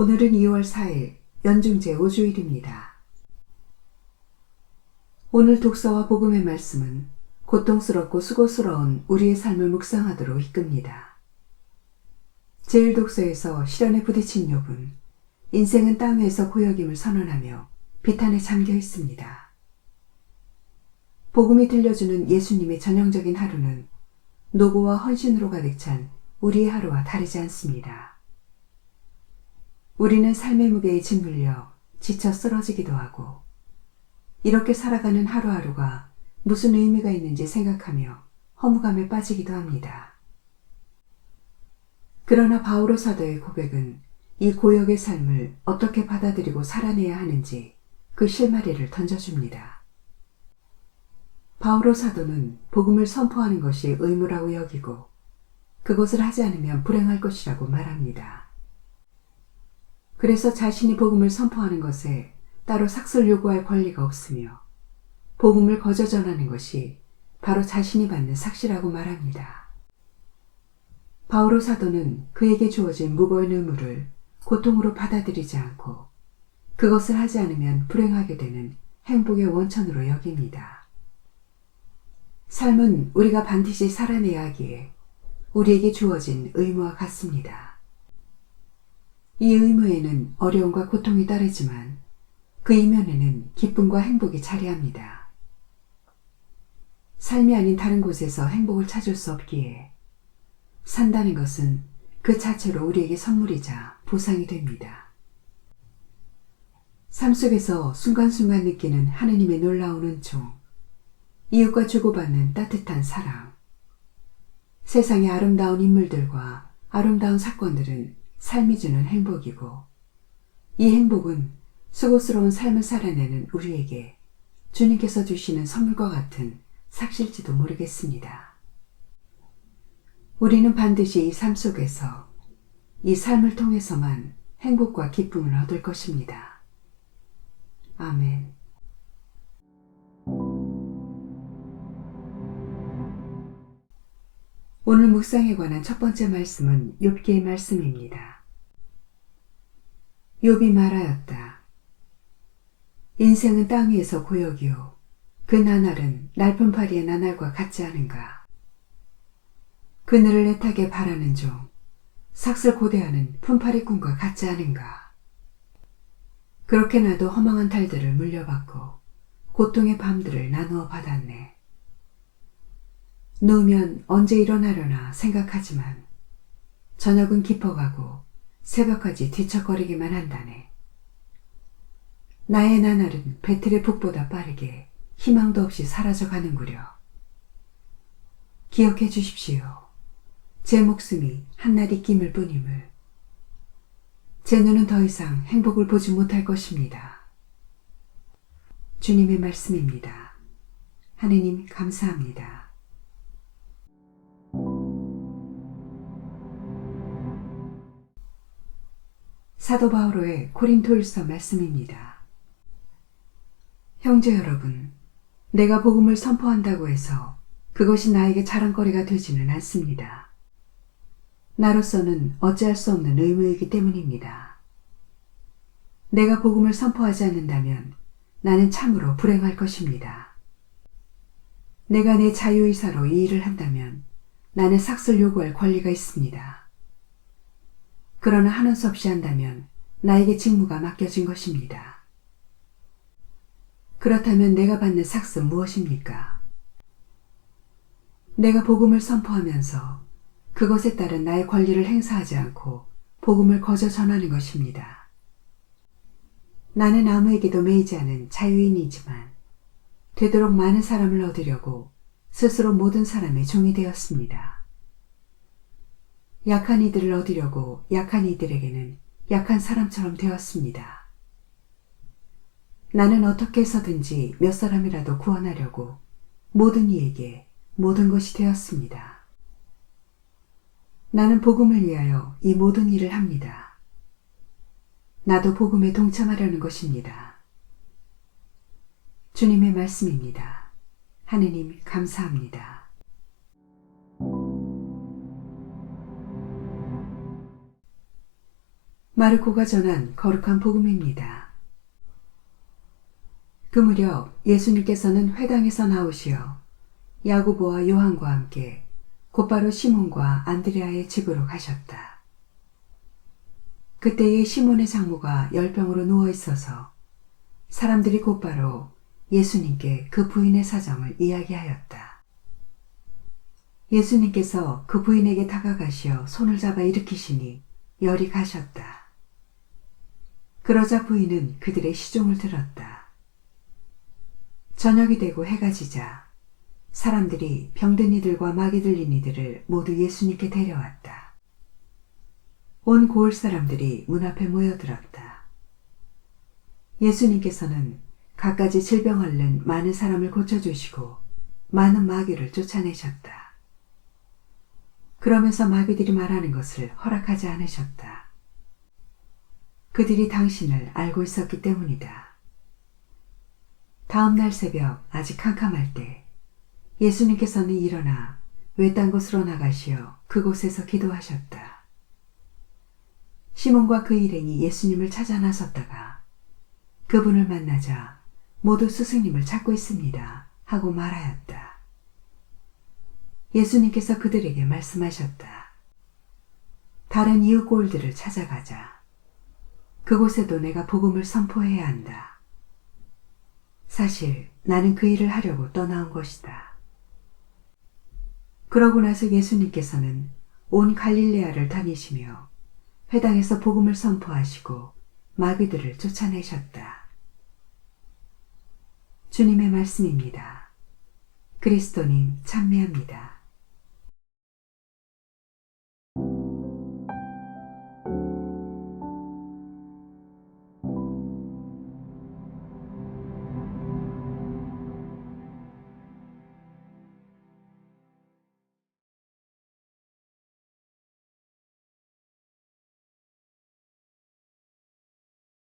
오늘은 2월 4일 연중제 5주일입니다. 오늘 독서와 복음의 말씀은 고통스럽고 수고스러운 우리의 삶을 묵상하도록 이끕니다. 제1독서에서 시련에 부딪힌 욥은 인생은 땅 위에서 고역임을 선언하며 비탄에 잠겨 있습니다. 복음이 들려주는 예수님의 전형적인 하루는 노고와 헌신으로 가득 찬 우리의 하루와 다르지 않습니다. 우리는 삶의 무게에 짓눌려 지쳐 쓰러지기도 하고 이렇게 살아가는 하루하루가 무슨 의미가 있는지 생각하며 허무감에 빠지기도 합니다. 그러나 바오로 사도의 고백은 이 고역의 삶을 어떻게 받아들이고 살아내야 하는지 그 실마리를 던져줍니다. 바오로 사도는 복음을 선포하는 것이 의무라고 여기고 그것을 하지 않으면 불행할 것이라고 말합니다. 그래서 자신이 복음을 선포하는 것에 따로 삭슬 요구할 권리가 없으며 복음을 거저 전하는 것이 바로 자신이 받는 삭시라고 말합니다. 바오로 사도는 그에게 주어진 무거운 의무를 고통으로 받아들이지 않고 그것을 하지 않으면 불행하게 되는 행복의 원천으로 여깁니다. 삶은 우리가 반드시 살아내야 하기에 우리에게 주어진 의무와 같습니다. 이 의무에는 어려움과 고통이 따르지만 그 이면에는 기쁨과 행복이 자리합니다. 삶이 아닌 다른 곳에서 행복을 찾을 수 없기에 산다는 것은 그 자체로 우리에게 선물이자 보상이 됩니다. 삶 속에서 순간순간 느끼는 하느님의 놀라운 은총, 이웃과 주고받는 따뜻한 사랑, 세상의 아름다운 인물들과 아름다운 사건들은 삶이 주는 행복이고 이 행복은 수고스러운 삶을 살아내는 우리에게 주님께서 주시는 선물과 같은 삭실지도 모르겠습니다. 우리는 반드시 이 삶 속에서 이 삶을 통해서만 행복과 기쁨을 얻을 것입니다. 아멘. 오늘 묵상에 관한 첫 번째 말씀은 욥기의 말씀입니다. 욥이 말하였다. 인생은 땅 위에서 고역이요 그 나날은 날품파리의 나날과 같지 않은가. 그늘을 애타게 바라는 종 삭슬 고대하는 품파리꾼과 같지 않은가. 그렇게 나도 허망한 달들을 물려받고 고통의 밤들을 나누어 받았네. 누우면 언제 일어나려나 생각하지만 저녁은 깊어가고 새벽까지 뒤척거리기만 한다네. 나의 나날은 배틀의 북보다 빠르게 희망도 없이 사라져가는구려. 기억해 주십시오. 제 목숨이 한낱 끼물 뿐임을. 제 눈은 더 이상 행복을 보지 못할 것입니다. 주님의 말씀입니다. 하느님 감사합니다. 사도 바오로의 고린토일서 말씀입니다. 형제 여러분, 내가 복음을 선포한다고 해서 그것이 나에게 자랑거리가 되지는 않습니다. 나로서는 어찌할 수 없는 의무이기 때문입니다. 내가 복음을 선포하지 않는다면 나는 참으로 불행할 것입니다. 내가 내 자유의사로 이 일을 한다면 나는 삭슬 요구할 권리가 있습니다. 그러나 하는 수 없이 한다면 나에게 직무가 맡겨진 것입니다. 그렇다면 내가 받는 삭은 무엇입니까? 내가 복음을 선포하면서 그것에 따른 나의 권리를 행사하지 않고 복음을 거저 전하는 것입니다. 나는 아무에게도 매이지 않은 자유인이지만 되도록 많은 사람을 얻으려고 스스로 모든 사람의 종이 되었습니다. 약한 이들을 얻으려고 약한 이들에게는 약한 사람처럼 되었습니다. 나는 어떻게 해서든지 몇 사람이라도 구원하려고 모든 이에게 모든 것이 되었습니다. 나는 복음을 위하여 이 모든 일을 합니다. 나도 복음에 동참하려는 것입니다. 주님의 말씀입니다. 하느님 감사합니다. 마르코가 전한 거룩한 복음입니다. 그 무렵 예수님께서는 회당에서 나오시어 야고보와 요한과 함께 곧바로 시몬과 안드레아의 집으로 가셨다. 그때에 시몬의 장모가 열병으로 누워 있어서 사람들이 곧바로 예수님께 그 부인의 사정을 이야기하였다. 예수님께서 그 부인에게 다가가시어 손을 잡아 일으키시니 열이 가셨다. 그러자 부인은 그들의 시종을 들었다. 저녁이 되고 해가 지자 사람들이 병든 이들과 마귀 들린 이들을 모두 예수님께 데려왔다. 온 고을 사람들이 문 앞에 모여들었다. 예수님께서는 갖가지 질병 앓는 많은 사람을 고쳐주시고 많은 마귀를 쫓아내셨다. 그러면서 마귀들이 말하는 것을 허락하지 않으셨다. 그들이 당신을 알고 있었기 때문이다. 다음 날 새벽 아직 캄캄할 때 예수님께서는 일어나 외딴 곳으로 나가시어 그곳에서 기도하셨다. 시몬과 그 일행이 예수님을 찾아 나섰다가 그분을 만나자 모두 스승님을 찾고 있습니다 하고 말하였다. 예수님께서 그들에게 말씀하셨다. 다른 이웃 고을들을 찾아가자. 그곳에도 내가 복음을 선포해야 한다. 사실 나는 그 일을 하려고 떠나온 것이다. 그러고 나서 예수님께서는 온 갈릴레아를 다니시며 회당에서 복음을 선포하시고 마귀들을 쫓아내셨다. 주님의 말씀입니다. 그리스도님 참매합니다.